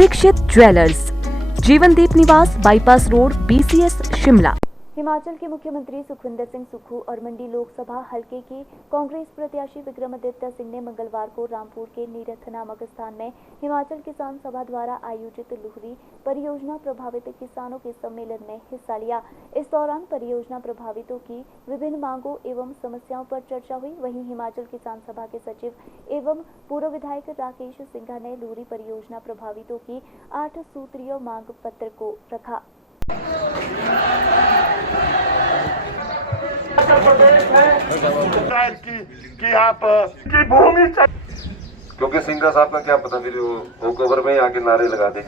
Dixit jewellers, जीवनदीप निवास, bypass road, BCS, Shimla. Himachal के मुख्यमंत्री सुखविंदर सिंह सुक्खू और मंडी लोकसभा हलके की कांग्रेस प्रत्याशी विक्रमादित्य सिंह ने मंगलवार को रामपुर के नीरथ नामक स्थान में हिमाचल किसान सभा द्वारा आयोजित लुहरी परियोजना प्रभावित किसानों के सम्मेलन में हिस्सा लिया। इस दौरान परियोजना प्रभावितों की विभिन्न मांगों एवं समस्याओं पर चर्चा हुई। वहीं हिमाचल किसान सभा के सचिव एवं पूर्व विधायक राकेश सिंघा ने लुहरी परियोजना प्रभावितों की 8 सूत्रीय मांग पत्र को रखा। की भूमि, क्योंकि सिंघा साहब का क्या पता, फिर वो कवर में आके नारे लगा दे।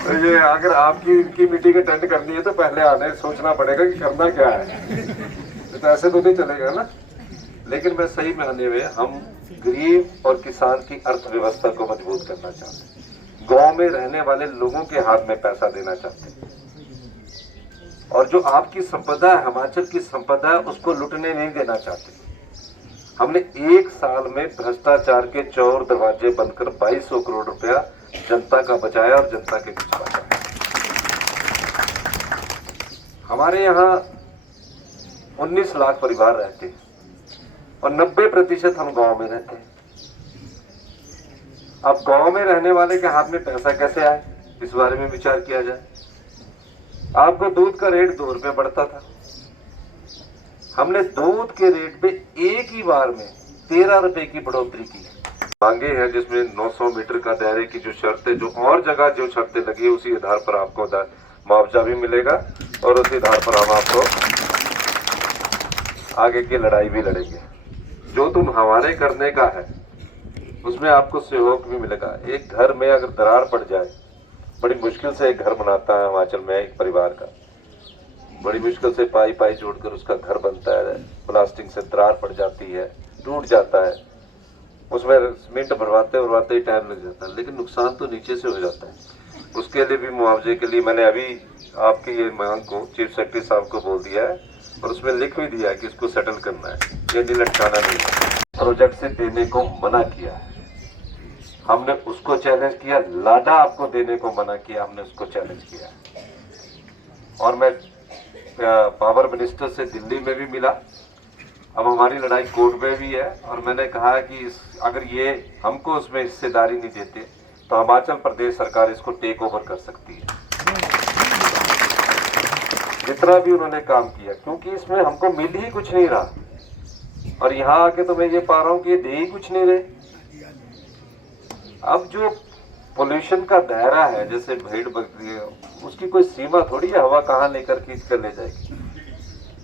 तो ये अगर आपकी इनकी मीटिंग अटेंड करनी है तो पहले आने सोचना पड़ेगा कि करना क्या है। तो ऐसे तो नहीं चलेगा ना। लेकिन मैं सही मायने में हम गरीब और किसान की अर्थव्यवस्था को मजबूत करना चाहते हैं। गांव में रहने वाले लोगों के हाथ में पैसा देना चाहते हैं और जो आपकी संपदा है, हिमाचल की संपदा है, उसको लुटने नहीं देना चाहते। हमने 1 साल में भ्रष्टाचार के चौर दरवाजे बंद कर 2200 करोड़ रुपया जनता का बचाया और जनता के बीच बचाया। हमारे यहाँ 19 लाख परिवार रहते हैं और 90% हम गांव में रहते हैं। अब गांव में रहने वाले के हाथ में पैसा कैसे आए, इस बारे में विचार किया जाए। आपको दूध का रेट 2 रुपए बढ़ता था, हमने दूध के रेट पे एक ही बार में 13 रुपए की बढ़ोतरी की। मांगे हैं जिसमें 900 मीटर का दायरे की जो शर्त है, जो और जगह जो शर्तें लगी है, उसी आधार पर आपको मुआवजा भी मिलेगा और उसी आधार पर हम आपको आगे की लड़ाई भी लड़ेंगे। जो तुम हमारे करने का है उसमें आपको सहयोग भी मिलेगा। एक घर में अगर दरार पड़ जाए, बड़ी मुश्किल से एक घर बनाता है हिमाचल में एक परिवार का, बड़ी मुश्किल से पाई पाई जोड़कर उसका घर बनता है, प्लास्टिक से दरार पड़ जाती है, टूट जाता है, उसमें सीमेंट भरवाते ही टाइम लग जाता है, लेकिन नुकसान तो नीचे से हो जाता है। उसके लिए भी मुआवजे के लिए मैंने अभी आपकी ये मांग को चीफ सेक्रेटरी साहब को बोल दिया है और उसमें लिख भी दिया है कि इसको सेटल करना है, ये नहीं लटकाना नहीं है। प्रोजेक्ट से देने को मना किया है, हमने उसको चैलेंज किया। लाडा आपको देने को मना किया, हमने उसको चैलेंज किया। और मैं पावर मिनिस्टर से दिल्ली में भी मिला, अब हमारी लड़ाई कोर्ट में भी है और मैंने कहा कि अगर ये हमको उसमें हिस्सेदारी नहीं देते तो हिमाचल प्रदेश सरकार इसको टेक ओवर कर सकती है, जितना भी उन्होंने काम किया, क्योंकि इसमें हमको मिल ही कुछ नहीं रहा। और यहाँ आके तो मैं ये पा रहा हूँ कि ये दे ही कुछ नहीं रहे। अब जो पोल्यूशन का दायरा है, जैसे भेड़ बकरी, उसकी कोई सीमा थोड़ी है, हवा कहाँ लेकर खींच कर ले जाएगी।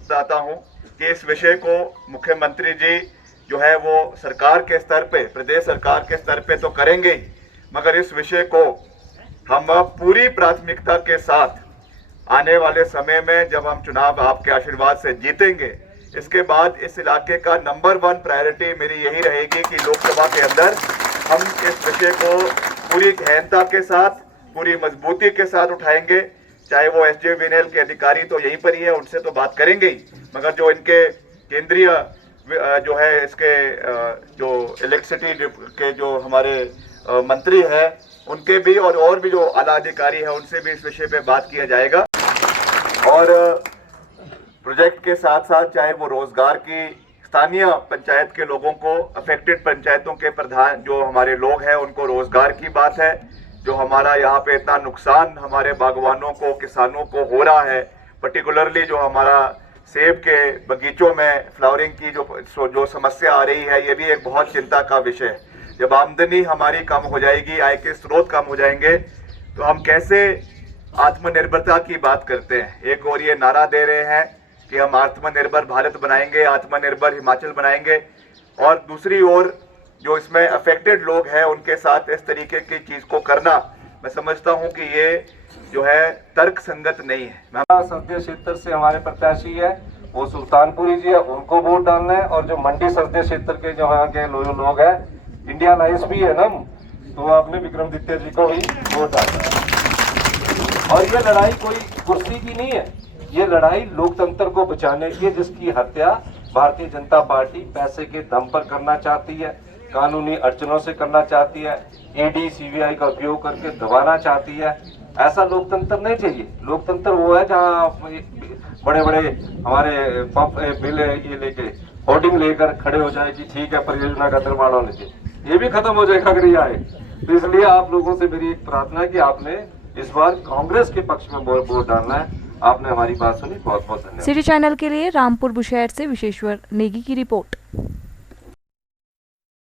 चाहता हूँ कि इस विषय को मुख्यमंत्री जी जो है वो सरकार के स्तर पे, प्रदेश सरकार के स्तर पे तो करेंगे ही, मगर इस विषय को हम पूरी प्राथमिकता के साथ आने वाले समय में जब हम चुनाव आपके आशीर्वाद से जीतेंगे, इसके बाद इस इलाके का नंबर 1 प्रायोरिटी मेरी यही रहेगी कि लोकसभा के अंदर हम इस विषय को पूरी गहनता के साथ, पूरी मजबूती के साथ उठाएंगे। चाहे वो SJVNL के अधिकारी तो यहीं पर ही है, उनसे तो बात करेंगे ही, मगर जो इनके केंद्रीय जो है इसके जो इलेक्ट्रिसिटी के जो हमारे मंत्री हैं, उनके भी और भी जो आला अधिकारी हैं, उनसे भी इस विषय पे बात किया जाएगा। और प्रोजेक्ट के साथ साथ चाहे वो रोजगार की, स्थानीय पंचायत के लोगों को, अफेक्टेड पंचायतों के प्रधान जो हमारे लोग हैं, उनको रोजगार की बात है। जो हमारा यहाँ पे इतना नुकसान हमारे बागवानों को, किसानों को हो रहा है, पर्टिकुलरली जो हमारा सेब के बगीचों में फ्लावरिंग की जो समस्या आ रही है, ये भी एक बहुत चिंता का विषय है। जब आमदनी हमारी कम हो जाएगी, आय के स्रोत कम हो जाएंगे, तो हम कैसे आत्मनिर्भरता की बात करते हैं। एक और ये नारा दे रहे हैं कि हम आत्मनिर्भर भारत बनाएंगे, आत्मनिर्भर हिमाचल बनाएंगे, और दूसरी ओर जो इसमें अफेक्टेड लोग हैं उनके साथ इस तरीके की चीज को करना, मैं समझता हूं कि ये जो है तर्क संगत नहीं है। संसदीय क्षेत्र से हमारे प्रत्याशी है वो सुल्तानपुरी जी है, उनको वोट डालना है। और जो मंडी संसदीय क्षेत्र के जो यहाँ के लोग हैं, इंडिया लाइन्स भी है ना, तो आपने विक्रमादित्य जी को ही वोट डालना है। और ये लड़ाई कोई कुर्सी की नहीं है, ये लड़ाई लोकतंत्र को बचाने की है, जिसकी हत्या भारतीय जनता पार्टी पैसे के दम पर करना चाहती है। कानूनी अड़चनों से करना चाहती है, ईडी सीबीआई का उपयोग करके दबाना चाहती है। ऐसा लोकतंत्र नहीं चाहिए। लोकतंत्र वो है जहाँ बड़े बड़े हमारे पंप बिल ये लेके होर्डिंग लेकर खड़े हो जाए कि ठीक है परियोजना का निर्माण होने चाहिए। ये भी खत्म हो जाएगा अगर ये आए। तो इसलिए आप लोगों से मेरी एक प्रार्थना है कि आपने इस बार कांग्रेस के पक्ष में वोट डालना है। आपने हमारी बात सुनी, बहुत बहुत धन्यवाद। सिटी चैनल के लिए रामपुर बुशहर से विशेश्वर नेगी की रिपोर्ट।